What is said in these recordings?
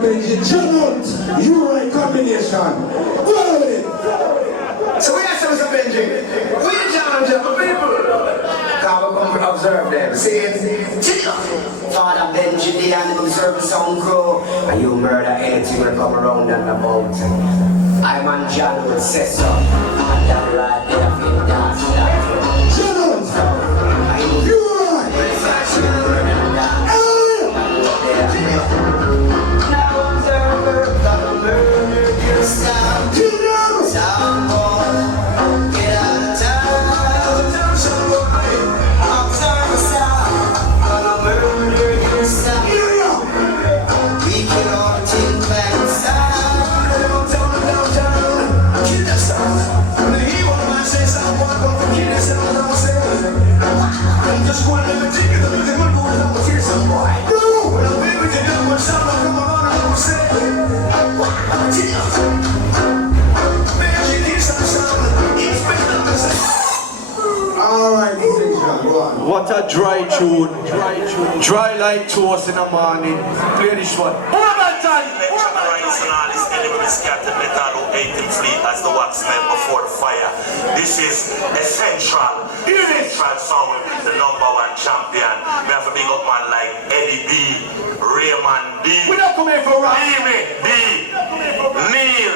Benji. Jonut, you right combination. Go with it. So we asked Mr. Benji, we challenge the people. Come come and observe them. See it? Father Benji, the and observe the sound crew. And you murder anything that come around and about. I'm on John with Cesar. And that right there, fit dance. Jonut, you right. Now observe, gonna murder your sound. Sound boy, get out of town. Observe the sound, gonna murder your sound. We can all think back sound. Downtown, kill that sound. When he want to say someone, go for kill that sound. I'm saying, just one little thing, the music will go down with your sound boy. When I'm baby, you know what sound I'm coming on and I'm saying. Alright, go on. What a dry tune. Dry like toast in the morning. Play this one. As the wax melt before the fire. This is essential. Essential sound, the #1 champion. We have to big up man like Eddie B, Raymond D. We're not coming for rap. D, Neil,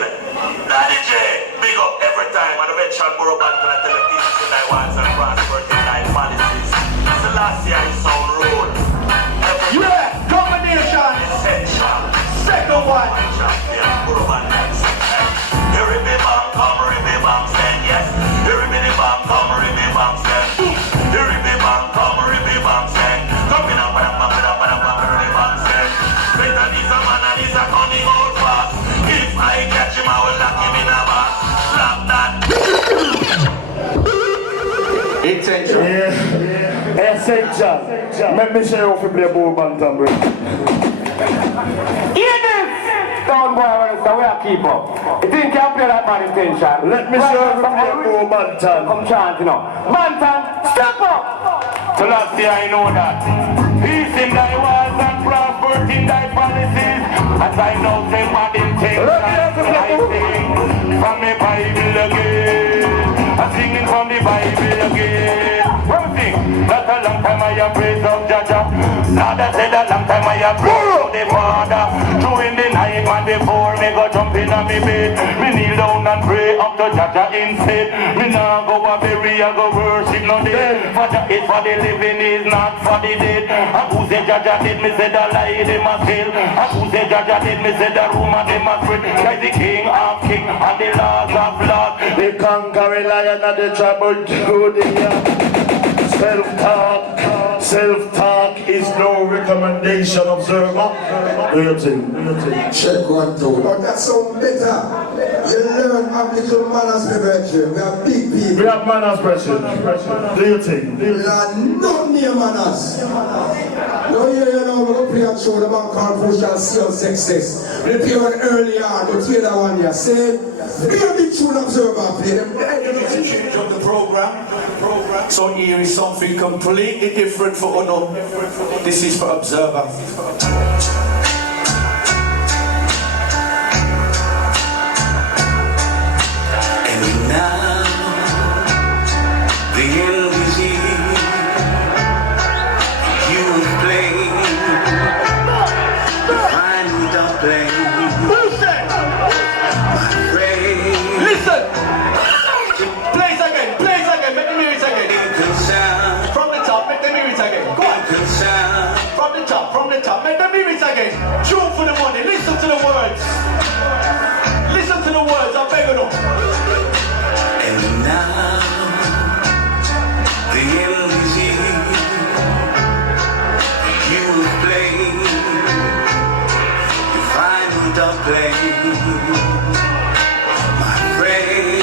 Daddy J. Big up every time. And eventual Borough Band can tell the people that I want and prosper in life policies. It's the last year in sound road. Yeah, combination. Essential. Second one. Champion, Borough Band. Come remember, say yes. Remember, come remember, say. Remember, come remember, say. Coming up and up and up and up and remember, say. Better this a man and this a coming out fast. If I catch him, I will lock him in a box. Slap that. Essential. Yeah. Essential. Let me show you how to play ball band tambourine. Hear this! Down boy, so we are keep up. You think you can play that man intention? Let me show you how to play ball bantan. Come chant, you know. Bantan, step up! So last year I know that. Peace in thy walls and prosper in thy policies. As I know, say what intention I sing from the Bible again. I'm singing from the Bible again. One thing, not a long time I have praised of Jaja. Now that said a long time I have praised the Father. Two in the night man before me go jump in on me bed. Me kneel down and pray up to Jaja instead. Me now go a bury, I go worship no dead. Father is for the living, is not for the dead. And who say Jaja did, me say the lie, they must kill. And who say Jaja did, me say the rumor, they must quit. Like the king of king and the laws of laws. The conquering lion of the tribe of Judah. Self-talk is no recommendation, observer. Do you think? Check 1, 2. Oh, that sounds better. You learn how little manners, my brethren. We are big people. We have manners, President. Do you think? We are not near manners. No, you know, we're going to play a show, the man called Push and Seal Success. We play one earlier, but play that one here. Say, be a big tune observer, play them. Change of the program. So here is something completely different for Uno. This is for Observer. And now the end is here. You play, find the play. My friend. Listen! Play it again, make the lyrics again. From the top, make the lyrics again. Go on. From the top, make the lyrics again. Tune for the money, listen to the words. Listen to the words, I beg you. And now the end is here. You play, you find the play. My friend,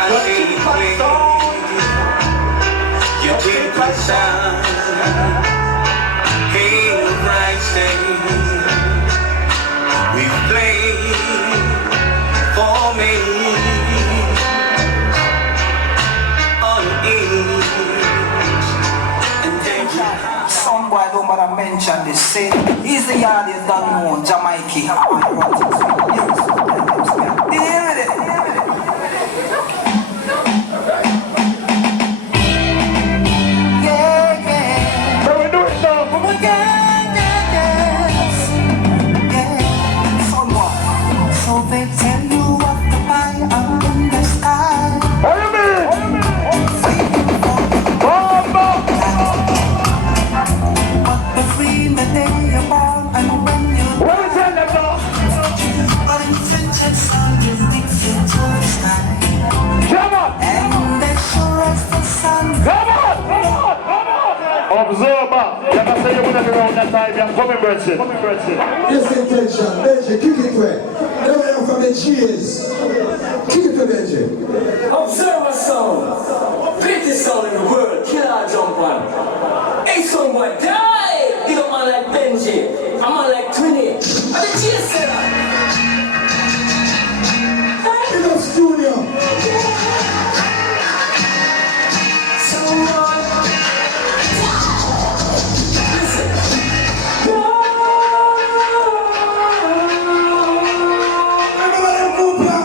I ain't play. You did the sound. Hey, right stay. We play for me on each and every some boy don't bother mention this. Say, he's the yard is done known, Jamaica. Deal with it. Yeah, yeah. So we do it now. So they tell you what to buy up in the sky. What do you mean? Bomba! But between the day you're born and when you're What is that now? but in printed sound you fix it to the sky. Come on! And they sure as the sun. Come on! Come on! Come on! Observer! You can say you wouldn't be around that time. I'm coming, Bretson. Yes, intention. Benji, kick it away. Never know from the G's. Kick it to Benji. Observer sound, prettiest sound in the world, killer jump on. Hey son boy, die! Get up man like Benji, a man like Twinny. And the cheese say that. In the studio. Someone, listen. Everybody move back.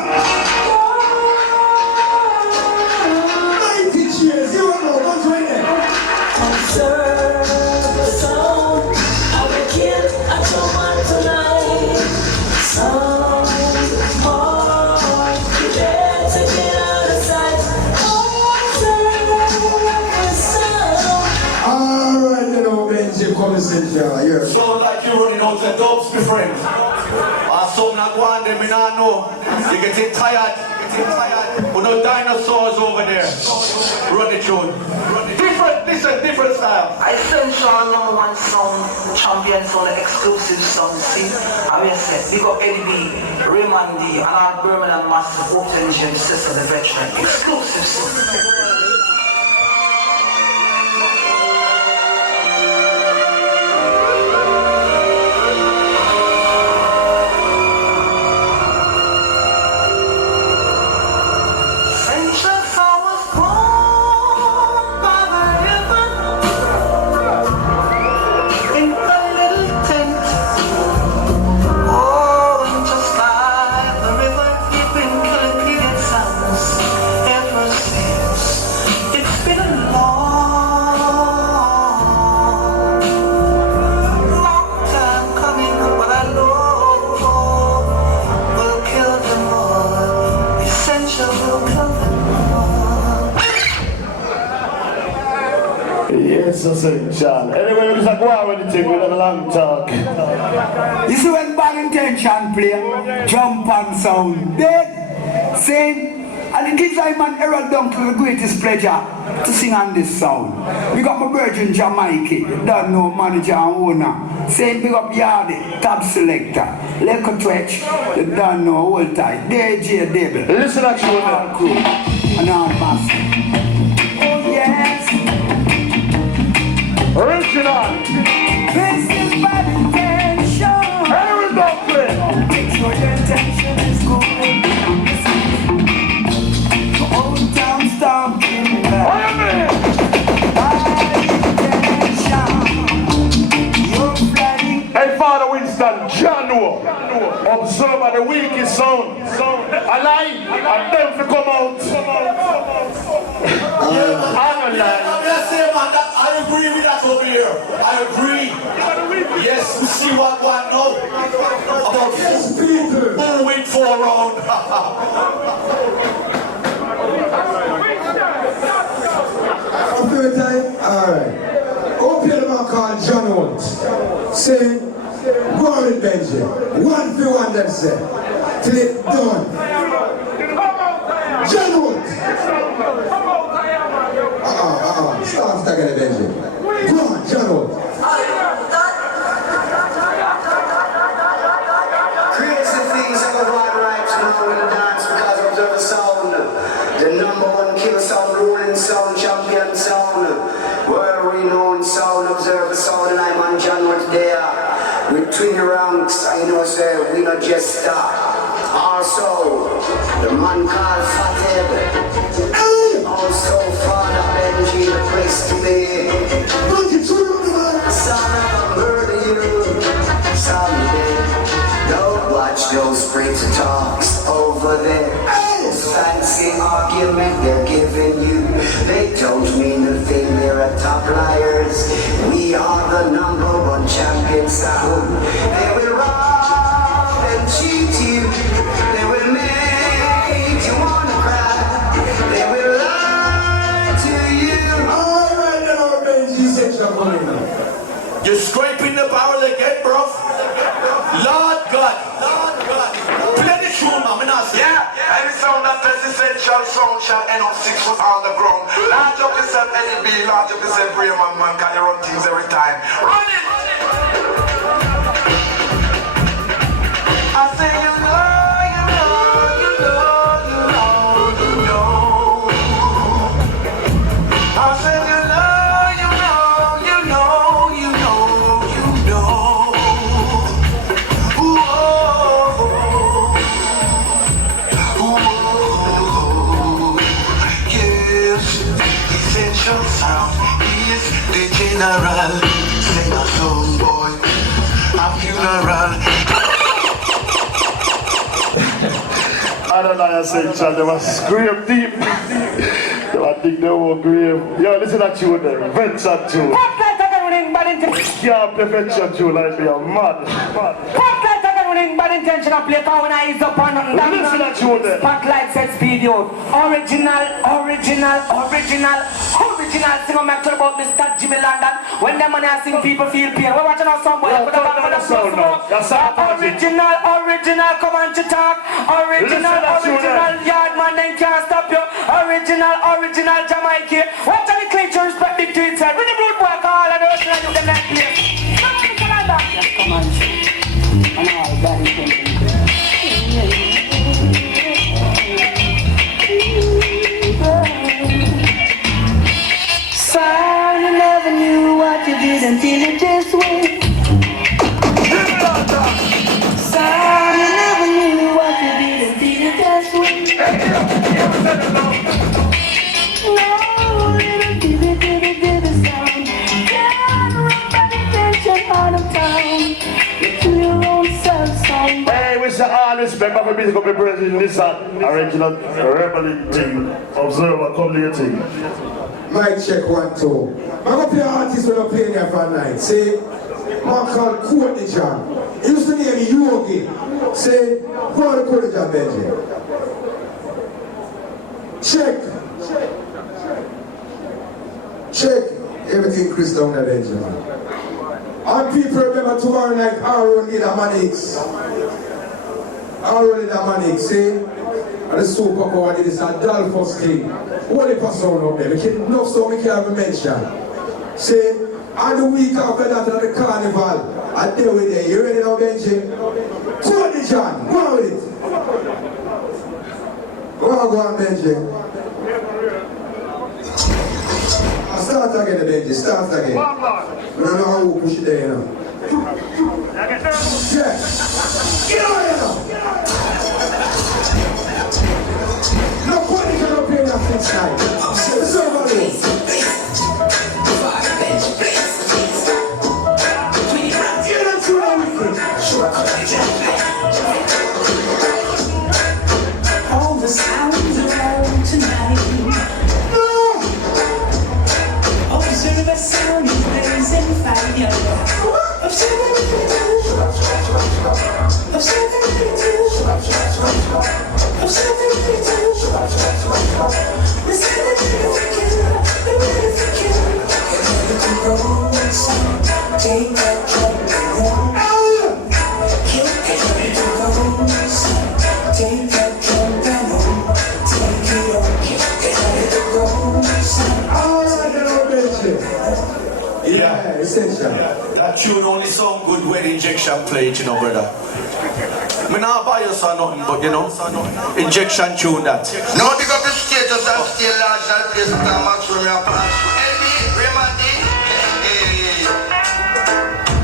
90 cheers. You want to know what's right there? Observe the sound of the kid at your man tonight. Sound boy, you better get out of sight. Observe the sound. All right, you know, Benji, come and sit here. Yeah. Sound like you running out the dubs, my friend. Or something like one them, I don't know. You getting tired. With no dinosaurs over there. Run the tune. Different style. Essential number one sound, champion sound, exclusive sound. See, I mean, big up Eddie B, Raymond D, and our Birmingham Master, Hope Engine, Sister the Veteran. Exclusive sound. Yes, essential. Anyway, we just go out with the thing, we have a long talk. You see when bad intention play, jump and sound dead. Sing, and it gives I man Errol Duncan the greatest pleasure to sing on this sound. We got my virgin Jamaica, you don't know manager and owner. Same big up Yardy, top selector, Leco Twitch, you don't know hold tight, DJ Devil. Listen actually. All crew, and all master. Oh yes. Original. This is bad intention. Errol Duncan. Make sure your intention is good. The old town stomping back. What do you mean? Bad intention. You're flooding. Hey, Father Winston, Januo. Observer the weakest sound. Alive, and them to come out. I'm alive. I agree with that over here. I agree. Yes, we see what one now. About moving for around. After a time, alright. Open the man called John Hunt. Say, go on with Benji. One for one, them say. Till it done. John Hunt. Start again, Benji. Go on, John Hunt. Crazy things that go on right now in the dance because of the sound. The number one killer sound, rolling sound, champion sound, world renowned sound, observer sound, and I'm on John Wood there. With twin ranks, I know say we not just start. Also, the man called Fathead. Also, Father Benji, the place to be. Sound someday. Don't watch those preacher talks over there. Fancy argument they're giving you. They don't mean a thing, they're a top liars. We are the #1 champion sound. They will rob and cheat you. They will make you wanna cry. They will lie to you. Alright, now, Benji, section coming now. You're scraping the barrel again, bro. Lord God. Play the tune, man. I'm not saying. Yeah, any sound that says essential sound shall end up 6 foot on the ground. Large up yourself, NB, large up yourself, Raymond, man, can you run things every time? Run it! I say you know. I say you know. Essential sound is the general. Sing a song, boy. A funeral. I don't know, essential. They were scream deep. They were dig the whole grave. Yo, listen to you there. Venture tune. Can't perfection tune like me, I'm mad. Bad intention of play when I is up on Spotlight says video. Original. Sing on Mac about Mr. Jimmy London. When them money I sing, people feel pain. We're watching our song, boy. Original, come on to talk. Original, yard man, then can't stop you. Original, Jamaica. Watch out the clean to respect the tweets. Read the root work, all of those and you can let play. Come on, and all bad intention. Sorry, you never knew what you did until it just went. Sorry, you never knew what you did until it just went. No, little dibby sound. Can't run bad intention out of town. Hey, we say all respect for music of the president. Listen, original rebelling thing. Observer, come to your thing. Mic check 1, 2. I'm going to play artists when I play there for a night. Say, man called Courtney John. He used to name me Yogi. Say, go on to Courtney John, Benji. Check. Everything Chris down there, Benji, man. And people remember tomorrow night, Aaron in a Manix. See? And the super power did this a Dolphus thing. What the person up there? We can't know so we can't even mention. See? And the week after that at the carnival, I deal with it. You ready now, Benji? Courtney John, go on with it. Go on, Benji. Start again, Benji, start again. I don't know how we push it there, you know. Yeah. Get on here now. No Courtney can not play that thing tonight. It's over there. Get on through the weekend. All the sounds around tonight. Observe a sound is blazing fire. Observe it. Take that drum and run. Take that drum and run. Take it on. Yeah, essential. That tune only sound good when injection play it, you know, brother. Me not buy you or nothing, but you know, injection tune that. Now pick up the status and stay large and place the max from your past. LB, Raymond D.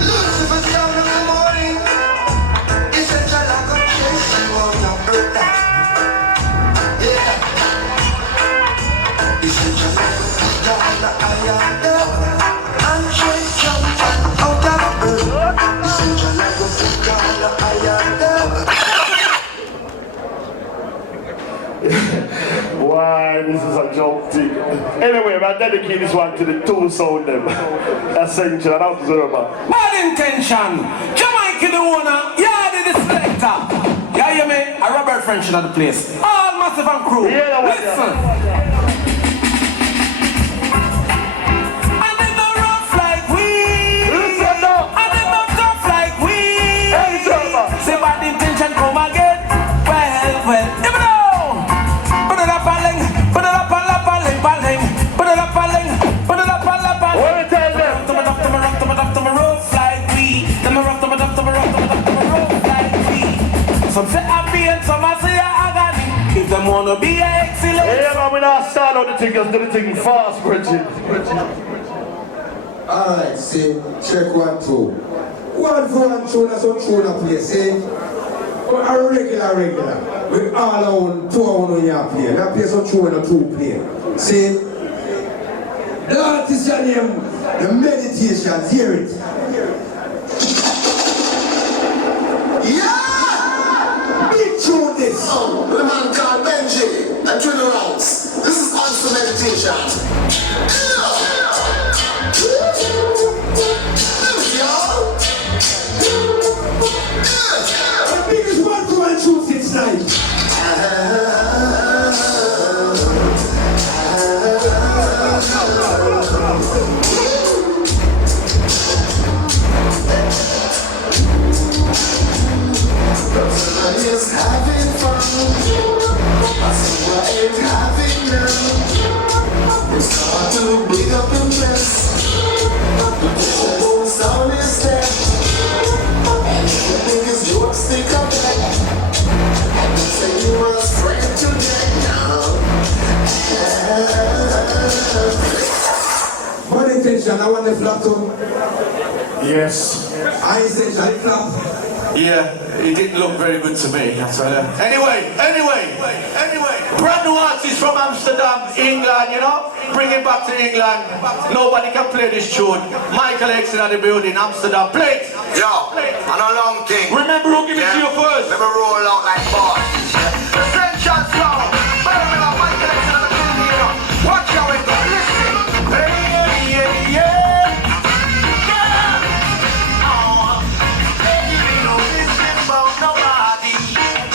Lucifer sound in the morning. Essential like a chase you on your birthday. Yeah. Essential like a iron. And chase jump out of earth. Essential like a joke thing. Anyway, I dedicate this one to the two sound them. Essential and observer. Bad intention. Jamaica the owner. Yeah, the selector. Yeah, you mean? A Robert French in the place. All massive and crew. Yeah, listen. Some say happy and some say agony. If them wanna be excellent. Yeah, man, we not start out the thing, just do the thing fast, Bridget. Alright, see, check 1, 2. 1 for 1 tune, that's what tune up here, see? But a regular. We all own 2 on your play. That play some tune and 2 play. See? The artist your name, the meditation, hear it. Tune this. The man called Benji and 20 rounds. This is also meditation. The biggest 1 for 1 tune since night. Somebody is having fun. I see what ain't having none. You start to big up the dress. The whole sound is dead. And the biggest joke stick up there. And you say you were afraid to get down. One intention, I want the flat too. Yes. I intention flat. Yeah, it didn't look very good to me. That's all. Anyway, brand new artist from Amsterdam, England, you know? Bring it back to England. Nobody can play this tune. Michael X in the building, Amsterdam. Play it. Yo, on a long thing. Remember who give it to you first. Let me roll out like boss. Essential sound. Michael X in the building, you know? Watch how it goes. Listen. Yeah. Nobody,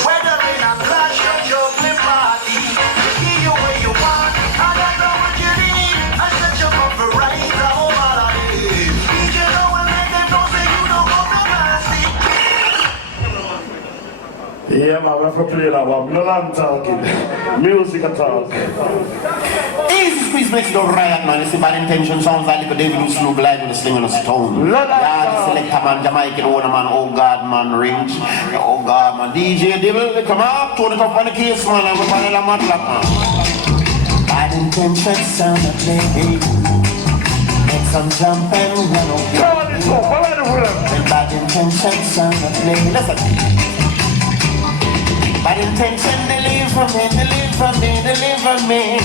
whether in a clash or juggling party, give you what you want, I don't know what you need, I set you up for right over it. You know and make them know say you don't go to nasty. Yeah, man, we have to play that one. No long talking. Music and talk. Easy squeeze makes no riot, man. You see, bad intention sounds like a devil who slew blind with a sling and a stone. Yeah, the selector man, Jamaican owner man, oh God man, range. Oh God man, DJ Devil, they come up, turn it up on the case, man, and go on the matlock, man. Bad intention sound a play. Make some jump and run away. Bad intention sound a play. Listen. Bad intention, deliver me.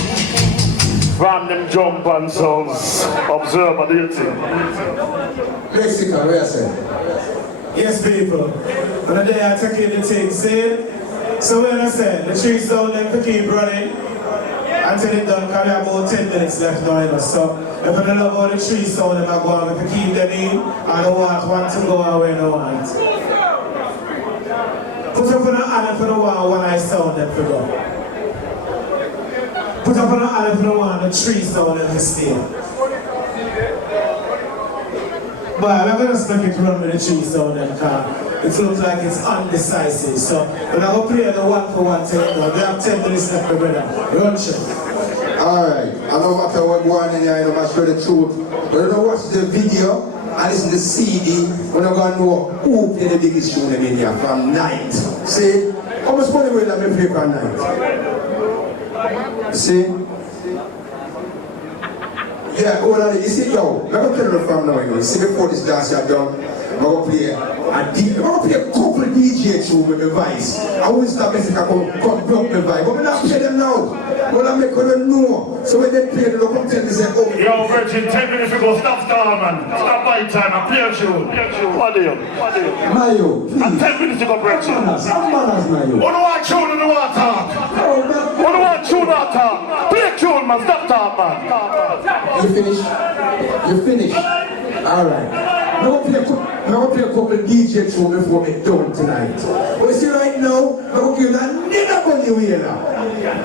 Random jump and sounds. Observer, do you think? Mexico, where I say? Yes, people. On the day I take in the thing, see? So when I said the trees down them to keep running until it done, because we have about 10 minutes left now, you know. So if I don't love all the trees down them, I go on to keep them in, and I want one to go away, no want. Put up on the island for the one I sound them to go. Put up on the island for the one the trees down them to stay. But I'm going to make it run with the trees down them car. It looks like it's undecisive. So we're going to play the 1 for 1 take now. We have 10 minutes left, brother. Run shit. Alright, I don't matter what one in here, I don't sure the truth. But you don't watch the video and listen to the CD, we're not going to know who played the biggest tune in here from night. See? How much money will I play from night? See? Yeah, hold on, you see, yo, I'm going to tell you from now, you see, before this dance you have done, I'm going to play a couple of DJ tune with the voice. I won't stop messing up come block the vibe. But we not play them now. Well, I make them know. So when they play, they don't come tell me say, oh. Yo, Virgin, 10 minutes ago, stop star, man. Stop by time and play a tune. What do you? Mayo, please. And 10 minutes ago, Virgin. Some manners, Mayo. What do I tune and do I talk? What do I tune or talk? Play a tune, man. Stop talk, man. You finish? You finish? Alright. I'm going to play a couple of DJ tune before we done tonight. But you see right now, I'm going to give you that nigga on the wheel now.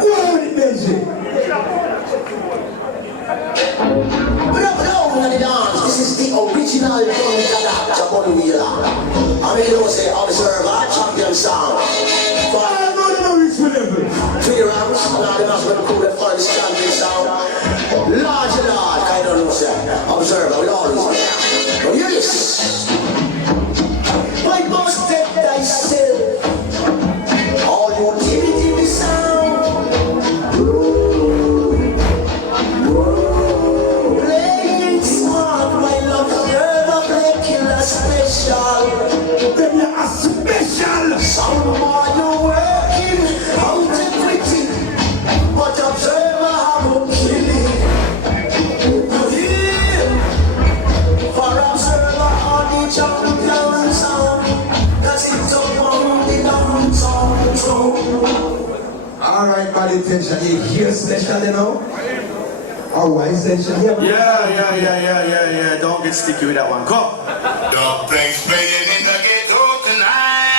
Go on with it, Benji. Hello, the dance. This is the original Jabon Wheeler. I mean, you say, observe our champion sound. I don't know which level. 3 rounds, now the match will cool that for this champion sound. Large and large, I don't know, sir. Observe, I will always be. But hear this. My boss said thyself. All you give me sound. Playing smart, my love, never play killer special. Then you're a special. Someone you're working, out and quitting. But observe how I'm killing. For observer on the champion sound. That's it upon the down sound. Alright, bad intention. You hear special, you know? Oh, why essential? Yeah. Don't get sticky with that one. Come. Dog plays playing in the ghetto tonight.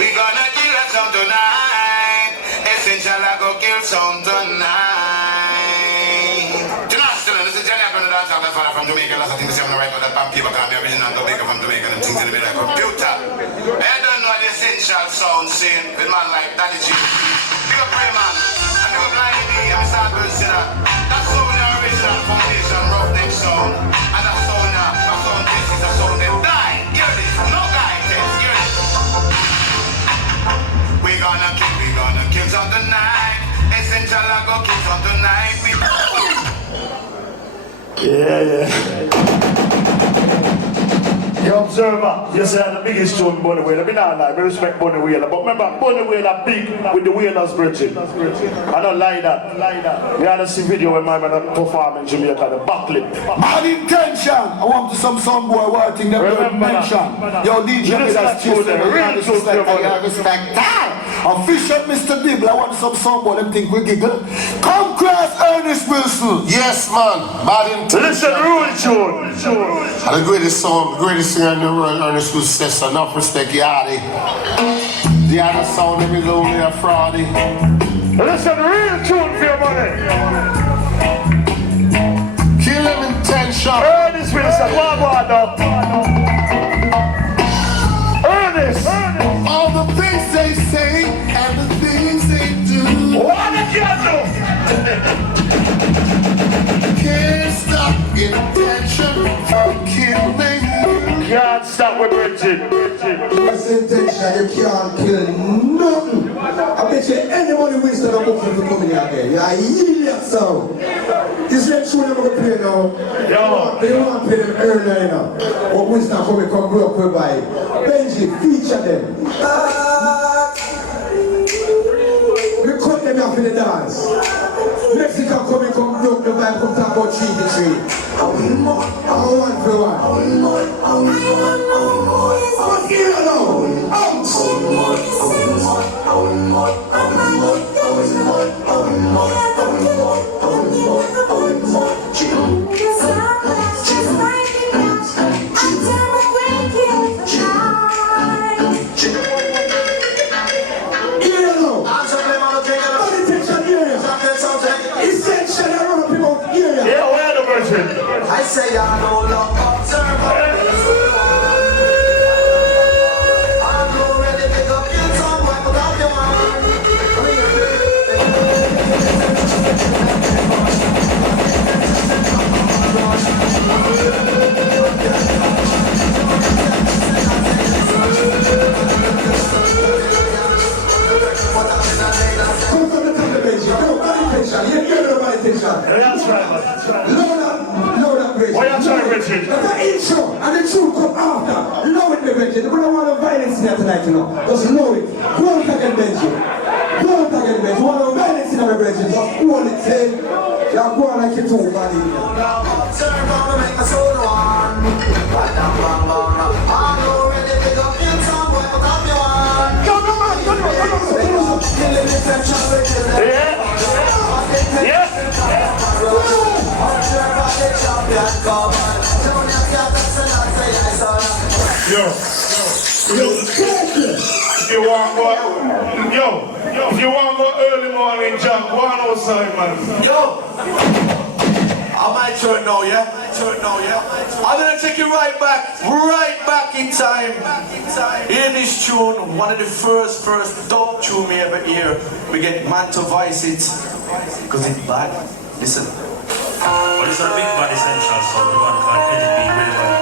We gonna kill a some tonight. Essential I go kill some tonight. Tonight, this is Johnny. I'm gonna dance out. That's what I'm from Jamaica. Last I think the same right, but that band people can't be original Jamaica from Jamaica and things in the middle of computer. I don't know the essential sound scene with man like Daddy G. Big up Ray Man. And big up Blind D. And Mr. Albert Sinner. That's sound the original foundation, rough neck sound. And that's sound now. That sound this is a sound that die. Hear this. No guy test. Hear this. We gonna kill some tonight. Essential I go kill some tonight. You observer, you say the biggest tune Bunny Wheeler. I not lie, I respect Bunny Wheeler. But remember, Bunny Wheeler big with the Wheelers Bridget. I don't lie that. You had to see video when my man perform in Jamaica, the backlip. Bad intention. I want to some boy writing them word mention. Yo, DJ, that's tune there. Real respect. Official Mr. Dibble, I want some boy, them think we giggle. Come cross Ernest Wilson. Yes, man. Bad intention. Listen, rule tune. And the greatest song, the greatest singer in the world, Ernest Wilson says, enough respect, Yadi. The other sound, them is only a fraudy. Listen, real tune for your money. Kill him intention. Ernest Wilson, what up? Ernest. All the things they say and the things they do. What did you do? Can't stop intention from killing. Can't stop with Bridget. That's intention. You can't kill nothing. I bet you anybody wins to the book to come in here again. You're a idiot sound. This is the tune I'm going to play now. They want to play them earlier, you know. But Winston come broke with by Benji, feature them. We cut them off in the dance. Mexico come broke the vibe, come talk about 3 to 3. I want for one. What's here now? I say I know love observer. I'm not ready to pick up your tongue, wipe out your mind. Come from the top of the bench, you know, bad intention. You hear the bad intention. That's right, man. Load up, Bridget. What are you trying, Richard? Benji. We don't want no violence in here tonight, you know. Just know it. Go out again, Benji. Go out again, Benji. We want no violence in our Benji. Just hold it, say. You're going like you too, man. Turn around and make my soul warm. Right down, bang, bang. I'm already big up in some way, but I'm the one. Go, no, man, go, no, go, no. Yeah. Yeah. Yo. If you want to go early morning jump, go on outside, man. Yo! I might turn now, yeah? I'm gonna take you right back in time. Hear this tune, one of the first dope tune we ever hear. We get Man to Vice it, cause it's bad. Listen. But it's a big bad essential song. The one called pt4, really bad.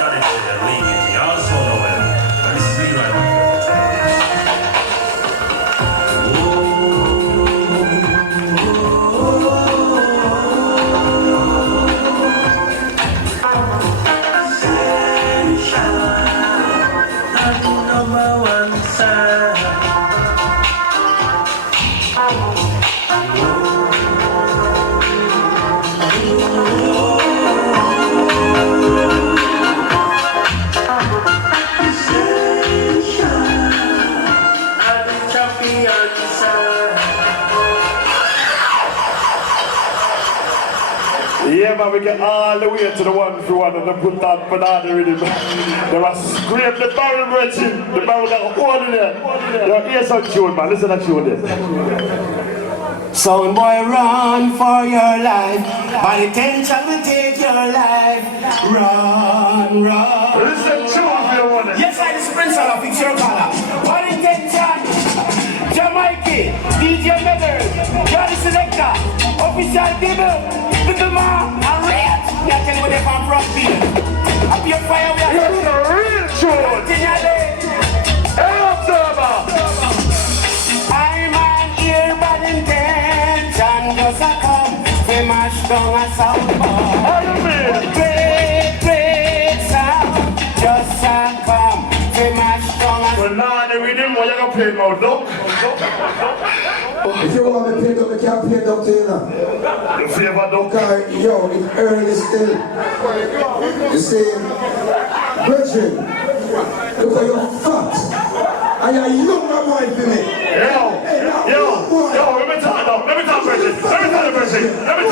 Got it there, leave it. You also know it. And this is me right now. Yeah, man, we get all the way to the 1-for-1 and then put that banana rhythm. They must scrape the barrel bridging. The barrel got a hole in there. Yo, here's some tune, man. Listen to that tune there. Sound boy, run for your life. Bad intention will take your life. Run. Listen to tune if you want it. Yes, I is Prince of Fix Your Color. Bad intention. Jamaica, DJ Mother, Johnny Selector, Official Dibble, Little Ma, and Red. We are telling you where they come from, Peter. Up your fire, we are It's a real tune. Hey, observer. I'm an ear bad intention, just a come, we mash down a sound bar. How you mean? Great sound, just a come, we mash down a Well, now the rhythm, what you gonna play now, dog? If you want me to play dog, you can't play dog, you know. You favor dog? Okay, yo, it's early still. You see, Virgin, look at your fat. And you're younger boy for me. Yo, let me talk now. Let me talk, Virgin. Let me talk, Virgin. Let me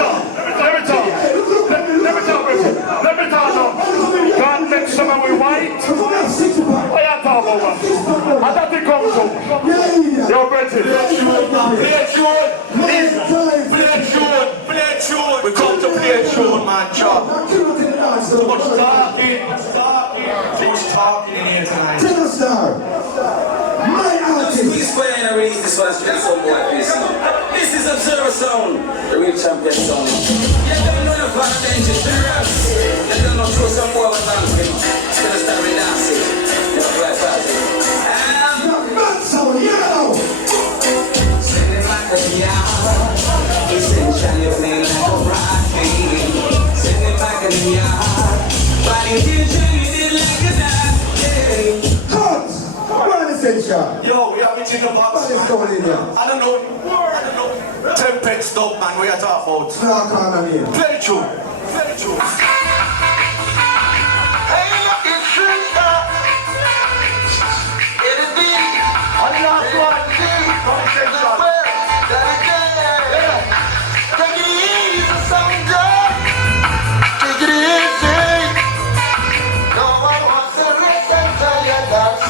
talk, now. God make someone with white. What you talking about? I thought it comes from. Yo, Virgin. Play a tune. We come to play a tune, man, chop. Too much talking in here tonight. Tell us now. My artist. Please play and I release this one straight some boy, please. This is Observer Sound, the real champion sound. You don't know the bad Benji, serious. You don't know throw some boy with dancing. Still start with dancing. Never play party. The bad sound, yo! Send it back to the yard. Essentially playing like a rock band. Send it back to the yard. Body DJ, you did like a dance. Cut! What is essential? Yo, we have it in the box. What is going in here? I don't know. Tempest stop, man. We are talking about. Knock on here. Play the tune. Hey, look, it's Trisha. It'll be. On the last one. From Essential. Take it easy, soldier. Take it easy. No one wants to listen to your thoughts.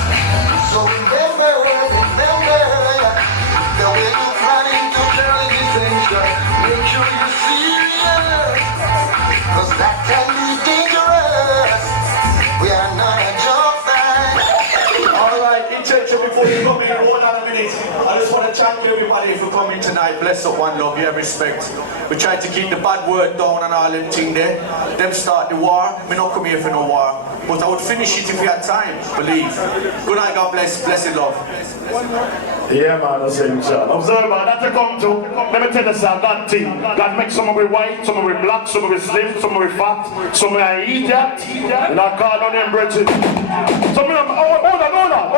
So remember the way you planning to turn this thing. Make sure you're serious. 'Cause that can be dangerous. to thank everybody for coming tonight. Bless up, one love, yeah, respect. We tried to keep the bad word down and all them thing there. Them start the war. We not come here for no war. But I would finish it if we had time, believe. Good night, God bless. Blessed love. Yeah, man, the same job. Observer, that you come to, let me tell you something, that thing. God makes some of we white, some of we black, some of we slim, some of we fat, some of we idiot. And I call on him, Bridget. Some of them, hold on.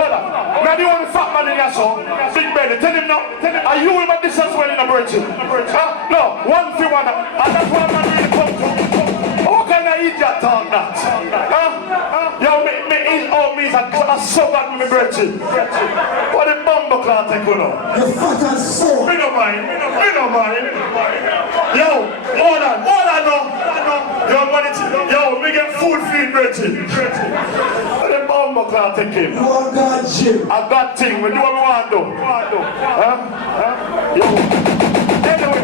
Now the only fat man in your son, Big Benny, tell him now. Are you about this as well in a Bridget? Huh? No, one thing, one, and that's what man really come to. How can I idiot talk that? Huh? Yo, me is a sugar me Bridget. What the bumble cloth take you know? You fat and so. Me no mind. Yo, hold on no. Yo, me get food feed Bridget. What the bumble cloth take him? You want God, Jim. I got thing, we do what we want to do. Huh? Yo. Anyway,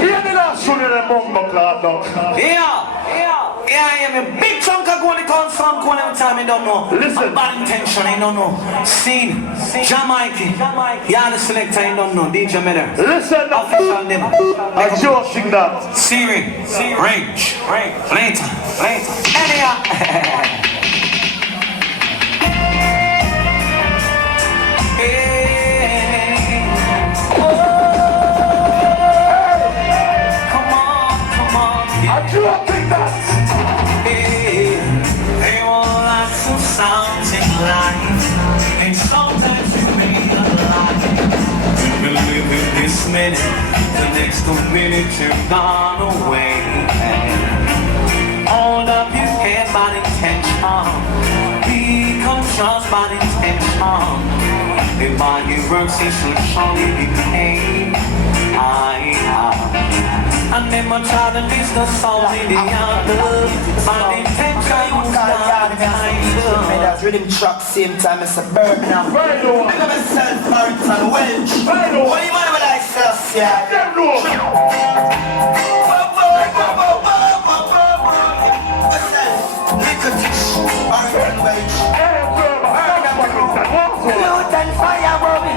hear the last tune in the bumble cloth now. Yeah, I am a big chunk of going to come from one time, I don't know. Listen. Bad intention, I don't know. Scene, Jamaica. Yeah, the selector, I don't know. DJ Miller. Listen now. Official name. I'm joking that. Siri, range. Later. Anyhow. Come on. I'm joking that. They all like some sounds in life, and sometimes you realize you live in this minute, the next minute you're gone away. Hold up your head by intention, be conscious by intention. If by your works it should surely be paid. I never try to discuss all in the other. My intention was not that rhythm track same time as a bird now. I got myself Marathon Welch. What do you mind when I say yeah? Nicotine, Marathon Welch. Loot and fire, Bobby.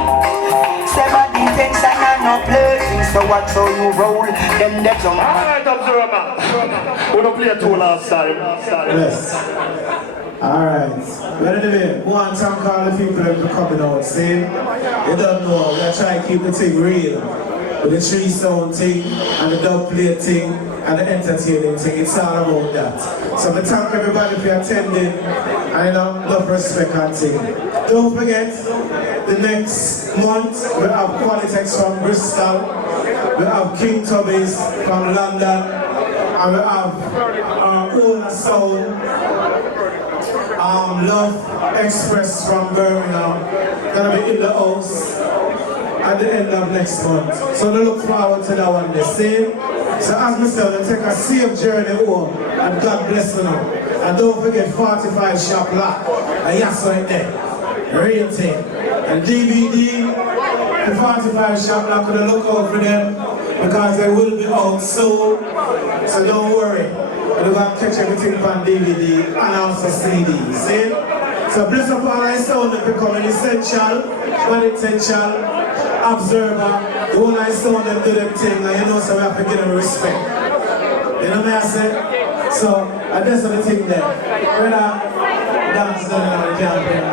7 intention and no play. So watch how you roll. Them dead on. Alright, observer. We don't play too last time. Yes. Alright. But anyway, go and thank all the people that are coming out. See? You don't know. We're trying to keep the thing real. With the 3 sound thing, and the dub plate thing, and the entertaining thing. It's all about that. So I thank everybody for attending, and love, respect and thing. Don't forget, the next month we have Qualitex from Bristol, we have King Tubby's from London, and we have our own sound, Love Express from Birmingham, gonna be in the house at the end of next month. So we look forward to that one the same. So as we said, take a safe journey home, and God bless you. And don't forget 45shoplock, and yes right there, real thing. And DVD, the 45shoplock, gonna look out for them, because they will be out soon. So don't worry, we're going to catch everything on DVD and also CD, see? So bless up all our sound that becoming essential, non-essential, observer, the whole I sound them do them thing, and you know, so we have to give them respect. You know what I say? So, that's the thing there. When I dance down on the campaign.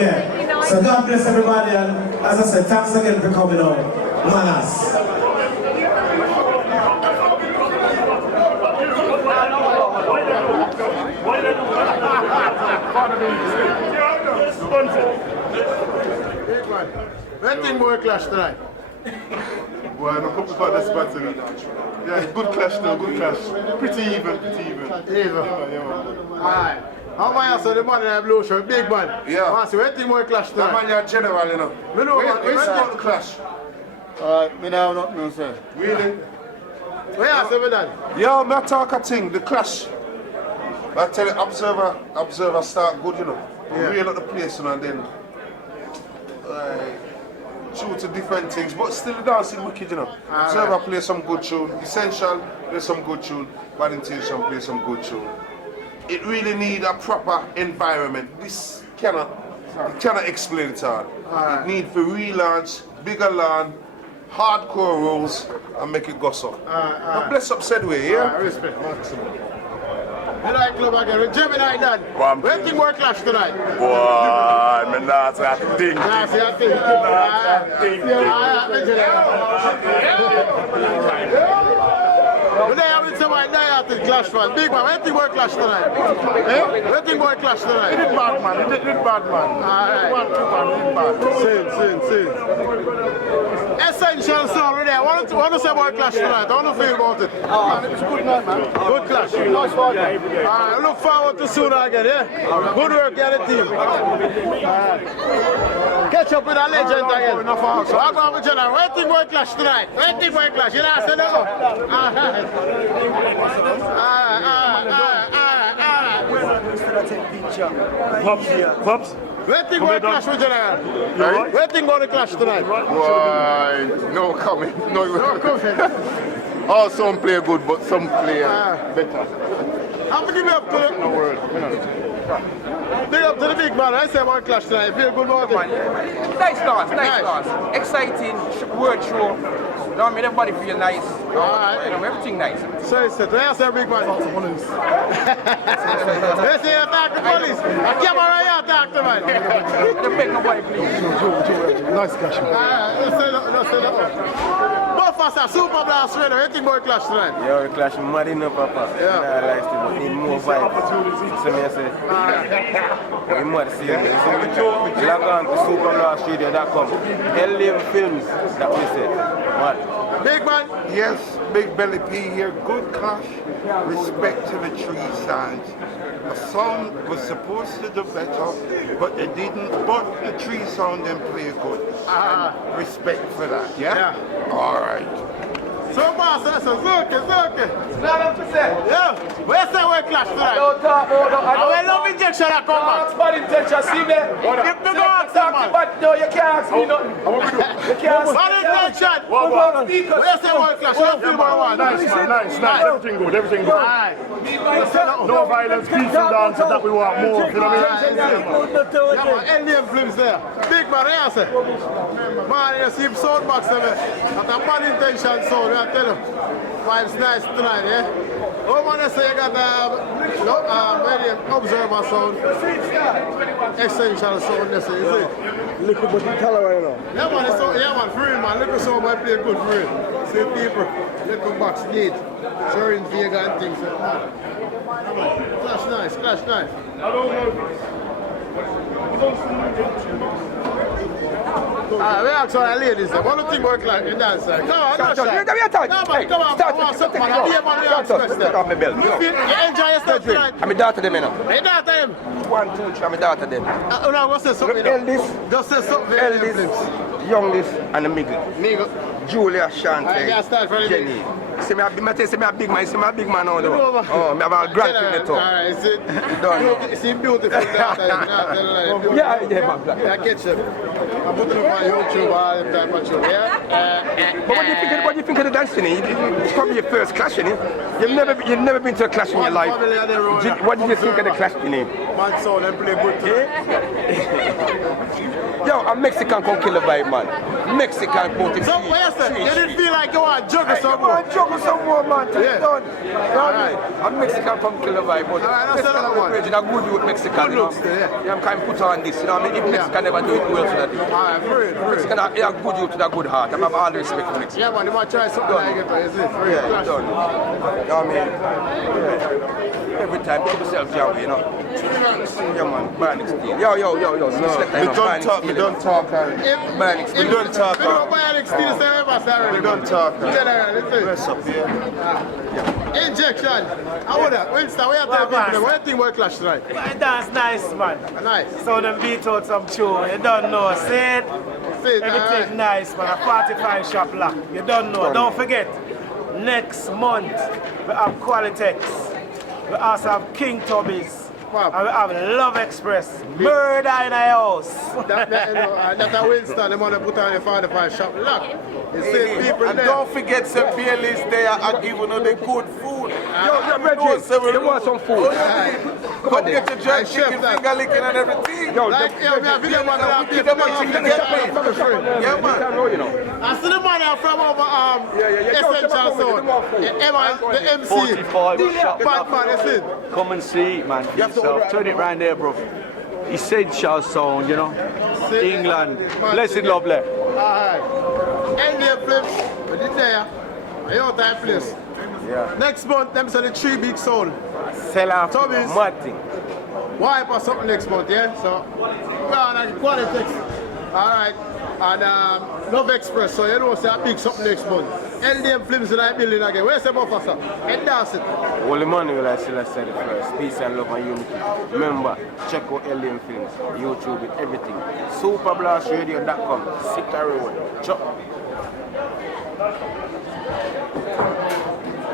Yeah. So God bless everybody, and as I said, thanks again for coming on. Manas. That thing boy clash tonight. Boy, I'm not about this battle. Yeah, good clash now, good clash. Pretty even. Alright. How many say the man in the blue shirt, big man? Yeah. Man, so what thing boy clash tonight? That man you're general, you know. Me know, man. Where's the clash? Alright, me now not know, sir. Really? Where you say me that? Yo, me talk a thing, the clash. I tell you, observer start good, you know. Yeah. Real at the place, you know, and then shoot to different things, but still dancing wicked, you know. Observer play some good tune, Essential play some good tune, Bad Intention play some good tune. It really need a proper environment. This cannot You cannot explain it all. You need to relaunch, bigger land, hardcore rules, and make it go so. Now bless up said way, yeah? Respect, maximum. You like club again with Gemini Dan. Where think more clash tonight? Boy, I'm not that thing. Nah, see that thing. Today I'm with somebody die clash fan. Big man, where think more clash tonight? Eh? Where think more clash tonight? He did bad man, he did bad man. Sin. Essential sound right there. I want to say about clash tonight. I want to feel about it. Man, it was good night, man. Good clash. Nice fight. I look forward to soon again, yeah? Good work, get the team. Catch up with a legend again. I'm going with you now. Where think more clash tonight? Where think more clash? You know, I said no. Pops. Where think more clash with you now? Where think more clash tonight? Why? No comment. No comment. All some play good, but some play better. I'm going to give up to No word. big up to the big man. I say about clash tonight. Feel good about it? Nice dance. Exciting word show. You know what I mean? Everybody feel nice. Everything nice. So it's it. Where's the big man? Let's see you talk to police. I came around here to talk to man. Don't make nobody please. Nice clash, man. Let's say that. Buffers, super blast winner. Anything about clash tonight? Yeah, we clash mad enough, Papa. Yeah. I like it, but need more vibes. So me I say, we mad serious. Log on to superblaststudio.com. LM Films, that we say. What? Big man. Yes, Big Belly P here. Good clash. Respect to the tree signs. The sound was supposed to do better, but they didn't. But the tree sound them play good. And respect for that, yeah? All right. So boss, that's a Zuki. 100%. Yeah. Where's the word clash tonight? Don't talk about I will love injection that come back. That's bad intention, see me? If me go ask that man. But no, you can't ask me nothing. You can't ask Bad intention. Where's the word clash? What feel about one? Nice. Everything good. Alright. No violence, peaceful dances that we want more. You know what I mean? Yeah, LM Films there. Big man, I say. Man, you see him sound box there. That's a bad intention sound. I tell you. Vibes nice tonight, yeah? Oh man, I say you got very observer sound. Essential sound, you see. Liquid but in color right now. Yeah man, it's so, for real man. Liquid sound might play good for real. See people, little box neat. Sharing Vega and things like that. Clash nice. We ask all the ladies, what do you think about like in dance? Come on, come on. You enjoy yourself tonight? I'm a daughter them, you know. Hey, daughter them? 1, 2, 3, I'm a daughter them. Now, go say something. Eldest, Just say something. youngest, and the middle. Julia, Shante, Jenny. See me a big man, now. Oh, me have a grand thing to talk. You see beautiful daughter. Yeah, I get you. I'm putting up on YouTube all the time, but But what do you think of the dancing? It's probably your first clash, innit? You've never been to a clash in your life. What did you think of the clash, innit? Man saw them play good too. Yo, a Mexican can kill a vibe, man. Mexican put it. So, what you said? You didn't feel like you want to juggle some more? I want to juggle some more, man. Yeah. Done. A Mexican can kill a vibe, but that's another one. a good youth Mexican, you know. Yeah, I'm kind of put on this, you know. I mean, if Mexican never do it well, so that. Mexican are good youth with a good heart. I have all the respect for Mexican. Yeah, man, you might try something like it, is it? Yeah, done. You know what I mean? Every time, keep yourself young, you know. Yeah, man, Bionic Steel. Yo. We don't talk. Bionic Steel. We don't talk. Bionic Steel, We don't talk. Press up here. Injection. How would that? Winston, where are you taking? What do you think about clash tonight? That's nice, man. Nice. So them beat out some tune. You don't know. Say it. Everything nice, man. A 45shoplock. You don't know. Don't forget. Next month we have Qualitex. We also have King Tubby's. And we have Love Express. Murder in a house. That's a Winston. The money put on the 45shoplock. You see people and there. don't forget some Bailey's there are giving you the good food. Yo, Reggie, you want some food? Come get your jerk chicken finger licking and everything. Yo, like, yo, man, video man, I see the man from over Essential Zone. The MC. 45 Bad man, that's it. Come and see it, man. For yourself. Turn it round there, bro. Essential Sound, you know. England. Blessed lovely. Alright. England flips. We did there. You know that place. Yeah. Next month, them say the 3 big soul. Sell out. Tommy's. Martin. Wipe or something next month, yeah? So, we're on a quality. Alright. And Love Express, so you know, say a big something next month. LDM Films in that building again. Where's the buffer, sir? Endorse it. Well, the money will I still said it first. Peace and love and unity. Remember, check out LDM Films, YouTube with everything. Superblastradio.com. Sick Road. Chop.